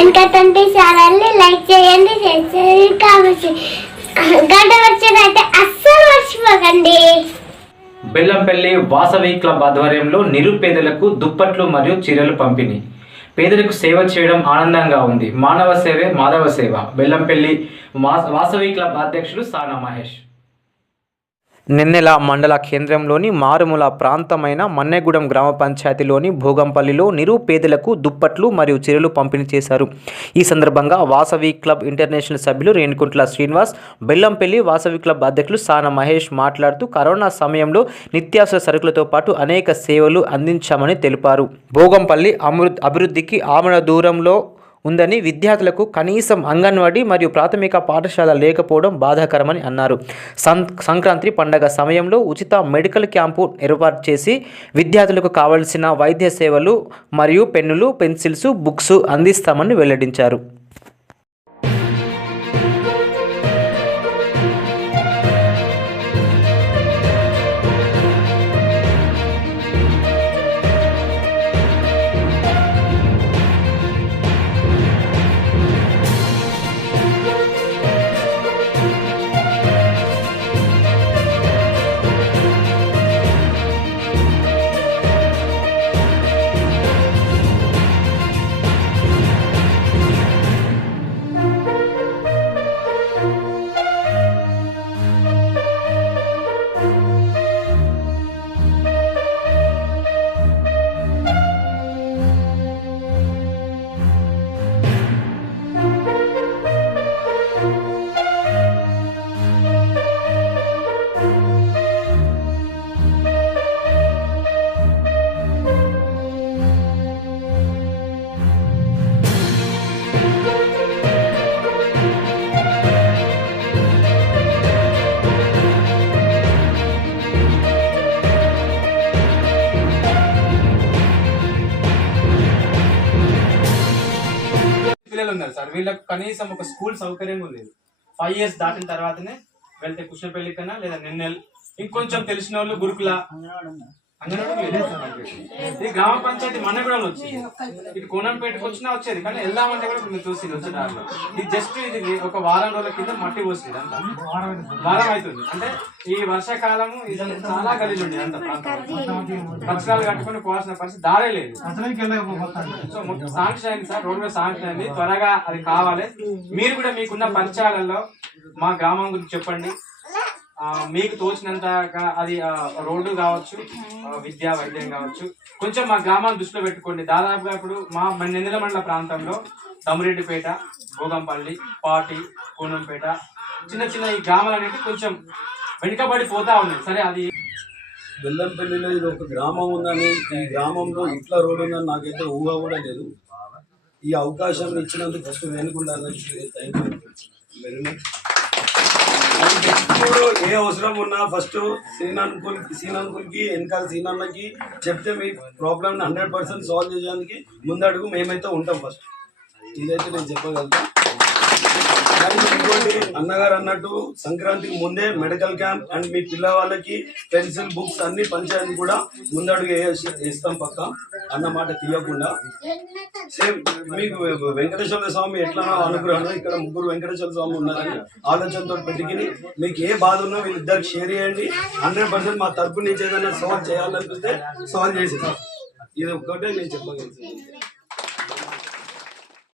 వెనకతంటే ఛానల్ని లైక్ చేయండి షేర్ చేయండి కామెంట్ గంట వచ్చినట్టే అస్సలు మర్చిపోకండి. బెల్లంపల్లి వాసవి క్లబ్ ఆధ్వర్యంలో నిరుపేదలకు దుప్పట్లు మరియు చీరలు పంపిణీ. పేదలకు సేవ చేయడం ఆనందంగా ఉంది. మానవ సేవే మాధవ సేవ. బెల్లంపల్లి వాసవి క్లబ్ అధ్యక్షులు సానా మహేష్. నిన్నెల మండల కేంద్రంలోని మారుమూల ప్రాంతమైన మన్నెగూడెం గ్రామ పంచాయతీలోని భోగంపల్లిలో నిరుపేదలకు దుప్పట్లు మరియు చీరలు పంపిణీ చేశారు. ఈ సందర్భంగా వాసవి క్లబ్ ఇంటర్నేషనల్ సభ్యులు రేణుకుంట్ల శ్రీనివాస్ బెల్లంపల్లి వాసవి క్లబ్ అధ్యక్షులు సాన మహేష్ మాట్లాడుతూ కరోనా సమయంలో నిత్యావసర సరుకులతో పాటు అనేక సేవలు అందించామని తెలిపారు. భోగంపల్లి అమృ అభివృద్ధికి ఆమడ దూరంలో ఉందని విద్యార్థులకు కనీసం అంగన్వాడీ మరియు ప్రాథమిక పాఠశాల లేకపోవడం బాధాకరమని అన్నారు. సం సంక్రాంతి పండగ సమయంలో ఉచిత మెడికల్ క్యాంపు ఏర్పాటు చేసి విద్యార్థులకు కావలసిన వైద్య సేవలు మరియు పెన్నులు పెన్సిల్స్ బుక్స్ అందిస్తామని వెల్లడించారు. పిల్లలు ఉన్నారు సార్. వీళ్ళకి కనీసం ఒక స్కూల్ సౌకర్యం ఉండేది ఫైవ్ ఇయర్స్ దాటిన తర్వాతనే వెళ్తే కుషపల్లి కన్నా లేదా నిన్నెల్ ఇంకొంచెం తెలిసిన వాళ్ళు గురుకుల అంగన్వాడీ వెళ్ళేస్తాను సార్ గ్రామ పంచాయతీ మన కూడా వచ్చింది. ఇది కోనంపేటకు వచ్చినా వచ్చేది కానీ వెళ్దామంటే కూడా మీరు చూసి వచ్చే దారిలో. ఇది జస్ట్ ఇది ఒక వారం రోజుల కింద మట్టి పోసింది అంత. వారం అవుతుంది. అంటే ఈ వర్షాకాలము ఇది చాలా గలీజ్ ఉంది అంత పక్షాలు కట్టుకుని పోవాల్సిన పరిస్థితి దారే లేదు. సో శాంక్షన్ అయింది సార్ రోడ్ మీద శాంక్షన్ అయింది. త్వరగా అది కావాలి. మీరు కూడా మీకున్న పరిచయాలలో మా గ్రామం గురించి చెప్పండి. మీకు తోచినంత అది రోడ్డు కావచ్చు విద్యా వైద్యం కావచ్చు. కొంచెం మా గ్రామాన్ని దృష్టిలో పెట్టుకోండి. దాదాపుగా ఇప్పుడు మా నెందిల మండల ప్రాంతంలో తమిరెడ్డిపేట భోగంపల్లి పాటి కూనంపేట చిన్న చిన్న ఈ గ్రామాలు అనేవి కొంచెం వెనుకబడి పోతా ఉన్నాయి. సరే అది బెల్లంపల్లిలో ఇది ఒక గ్రామం ఉందని ఈ గ్రామంలో ఇట్లా రోడ్డు ఉందని నాకైతే ఊహ కూడా లేదు. ఈ అవకాశం ఇచ్చినందుకు ఫస్ట్ వేనుకుంటాను థ్యాంక్ యూ వెరీ మచ్ ఇప్పుడు ఏ అవసరం ఉన్నా ఫస్ట్ సీనానుకుల్ సీనానుకుల్కి వెనకాల సీనన్నకి చెప్తే మీ ప్రాబ్లమ్ని హండ్రెడ్ పర్సెంట్ సాల్వ్ చేయడానికి ముందడుగు మేమైతే ఉంటాం ఫస్ట్ ఇదైతే నేను చెప్పగలుగుతాను అన్నగారు అన్నట్టు సంక్రాంతికి ముందే మెడికల్ క్యాంప్ అండ్ మీ పిల్లవాళ్ళకి పెన్సిల్ బుక్స్ అన్ని పంచాయతీ కూడా ముందడుగు ఇస్తాం వేస్తాం పక్క. అన్నమాట తీయకుండా. సేమ్ మీకు వెంకటేశ్వర స్వామి ఎట్లా అనుగ్రహం? ఇక్కడ ముగ్గురు వెంకటేశ్వర స్వామి ఉన్నారని ఆలోచనతో పెట్టుకుని మీకు ఏ బాధ ఉన్నా వీళ్ళిద్దరికి షేర్ చేయండి. హండ్రెడ్ పర్సెంట్ మా తరపు నుంచి ఏదైనా సాల్వ్ చేయాలనిపిస్తే సాల్వ్ చేసేస్తాం. ఇది ఒక్కటే నేను చెప్పగలుగుతాను.